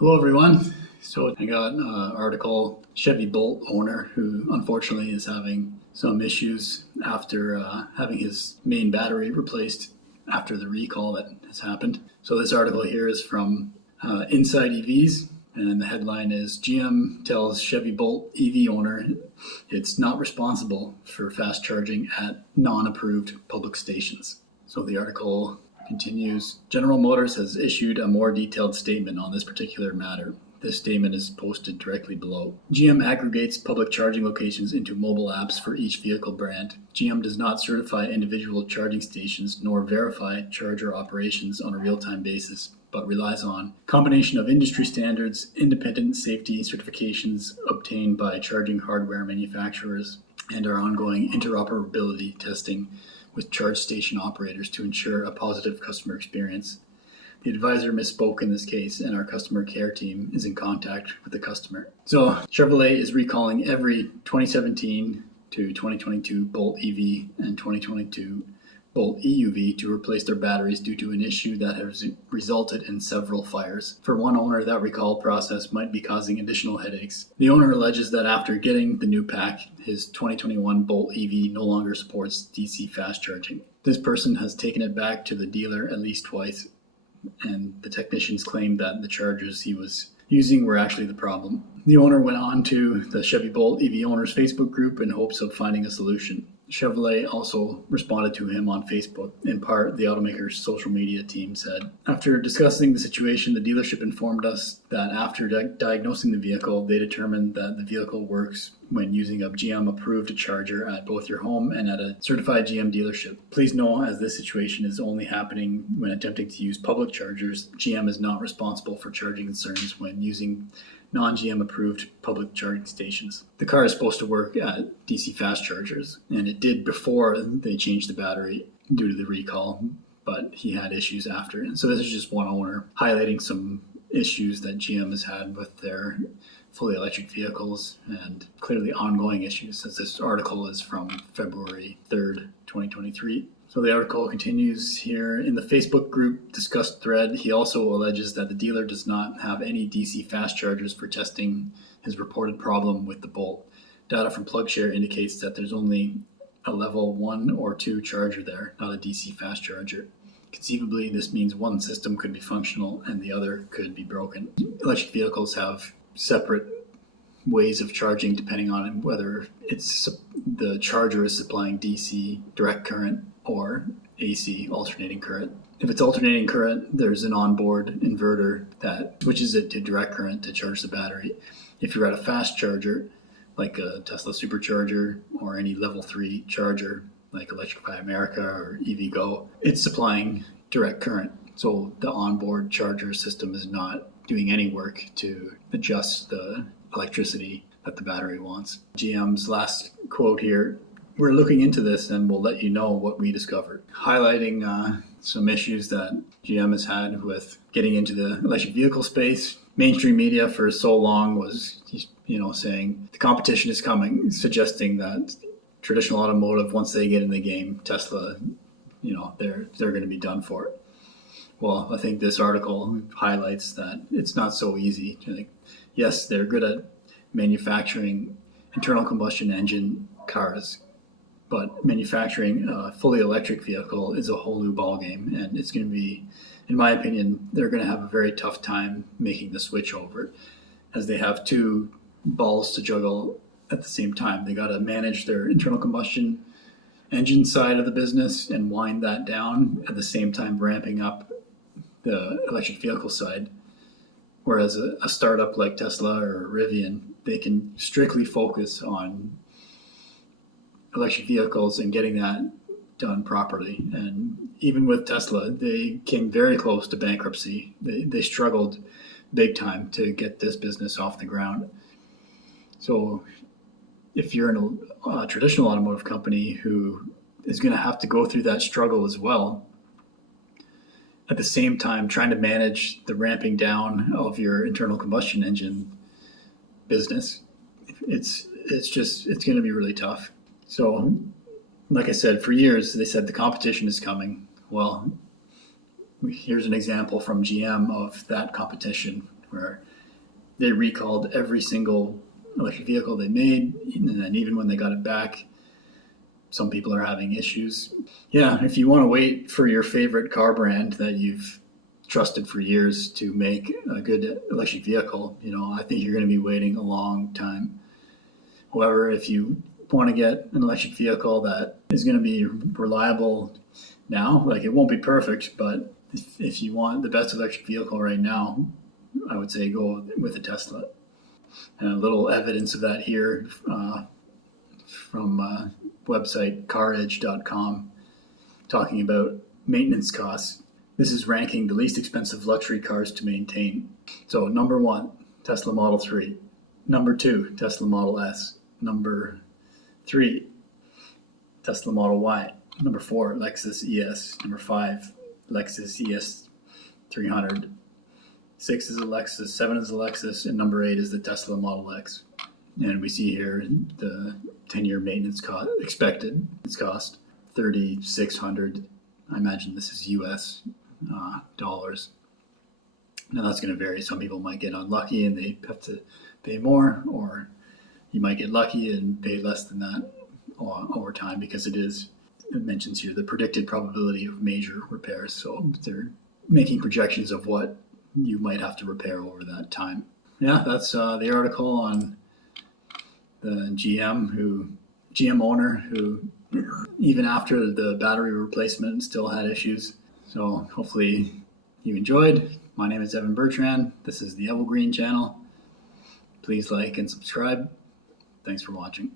Hello everyone. So I got an article, Chevy Bolt owner who unfortunately is having some issues after having his main battery replaced after the recall that has happened. So this article here is from insideEVs, and the headline is GM tells Chevy Bolt EV owner it's not responsible for fast charging at non-approved public stations. So the article continues. General Motors has issued a more detailed statement on this particular matter. This statement is posted directly below. GM aggregates public charging locations into mobile apps for each vehicle brand. GM does not certify individual charging stations nor verify charger operations on a real-time basis, but relies on a combination of industry standards, independent safety certifications obtained by charging hardware manufacturers, and our ongoing interoperability testing with charge station operators to ensure a positive customer experience. The advisor misspoke in this case, and our customer care team is in contact with the customer. So Chevrolet is recalling every 2017 to 2022 Bolt EV and 2022 Bolt EUV to replace their batteries due to an issue that has resulted in several fires. For one owner, that recall process might be causing additional headaches. The owner alleges that after getting the new pack, his 2021 Bolt EV no longer supports DC fast charging. This person has taken it back to the dealer at least twice, and the technicians claimed that the chargers he was using were actually the problem. The owner went on to the Chevy Bolt EV owners Facebook group in hopes of finding a solution. Chevrolet also responded to him on Facebook. In part, the automaker's social media team said, after discussing the situation, the dealership informed us that after diagnosing the vehicle, they determined that the vehicle works when using a GM-approved charger at both your home and at a certified GM dealership. Please know, as this situation is only happening when attempting to use public chargers, GM is not responsible for charging concerns when using non-GM approved public charging stations. The car is supposed to work at DC fast chargers, and it did before they changed the battery due to the recall, but he had issues after. And so this is just one owner highlighting some issues that GM has had with their fully electric vehicles, and clearly ongoing issues, as this article is from February 3rd, 2023. So the article continues here. In the Facebook group discussed thread, he also alleges that the dealer does not have any DC fast chargers for testing his reported problem with the Bolt. Data from PlugShare indicates that there's only a level 1 or 2 charger there, not a DC fast charger. Conceivably, this means one system could be functional and the other could be broken. Electric vehicles have separate ways of charging depending on whether it's the charger is supplying DC direct current or AC alternating current. If it's alternating current, there's an onboard inverter that switches it to direct current to charge the battery. If you're at a fast charger, like a Tesla supercharger or any level 3 charger, like Electrify America or EVgo, it's supplying direct current. So the onboard charger system is not doing any work to adjust the electricity that the battery wants. GM's last quote here, we're looking into this and we'll let you know what we discovered. Highlighting some issues that GM has had with getting into the electric vehicle space. Mainstream media for so long was, saying the competition is coming, suggesting that traditional automotive, once they get in the game, Tesla, they're going to be done for it. Well, I think this article highlights that it's not so easy. Yes, they're good at manufacturing internal combustion engine cars, but manufacturing a fully electric vehicle is a whole new ballgame, and it's going to be, in my opinion, they're going to have a very tough time making the switch over, as they have two balls to juggle at the same time. They got to manage their internal combustion engine side of the business and wind that down at the same time ramping up the electric vehicle side. Whereas a startup like Tesla or Rivian, they can strictly focus on electric vehicles and getting that done properly. And even with Tesla, they came very close to bankruptcy. They struggled big time to get this business off the ground. So if you're in a traditional automotive company who is going to have to go through that struggle as well, at the same time trying to manage the ramping down of your internal combustion engine business, it's going to be really tough. So, like I said, for years they said the competition is coming. Well, here's an example from GM of that competition where they recalled every single electric vehicle they made, and then even when they got it back, some people are having issues. Yeah, if you want to wait for your favorite car brand that you've trusted for years to make a good electric vehicle, I think you're going to be waiting a long time. However, if you want to get an electric vehicle that is going to be reliable now, like it won't be perfect, but if you want the best electric vehicle right now, I would say go with a Tesla. And a little evidence of that here from website caredge.com, talking about maintenance costs. This is ranking the least expensive luxury cars to maintain. So number 1, Tesla Model 3. Number 2, Tesla Model S. Number 3, Tesla Model Y. Number 4, Lexus ES. Number 5, Lexus ES 300. 6 is a Lexus, 7 is a Lexus, and number 8 is the Tesla Model X. And we see here the 10-year maintenance cost, expected cost, $3,600. I imagine this is US dollars. Now that's going to vary. Some people might get unlucky and they have to pay more, or you might get lucky and pay less than that over time, because it mentions here the predicted probability of major repairs. So they're making projections of what you might have to repair over that time. Yeah, that's the article on the GM owner who, even after the battery replacement, still had issues. So hopefully you enjoyed. My name is Evan Bertrand. This is the Evergreen channel. Please like and subscribe. Thanks for watching.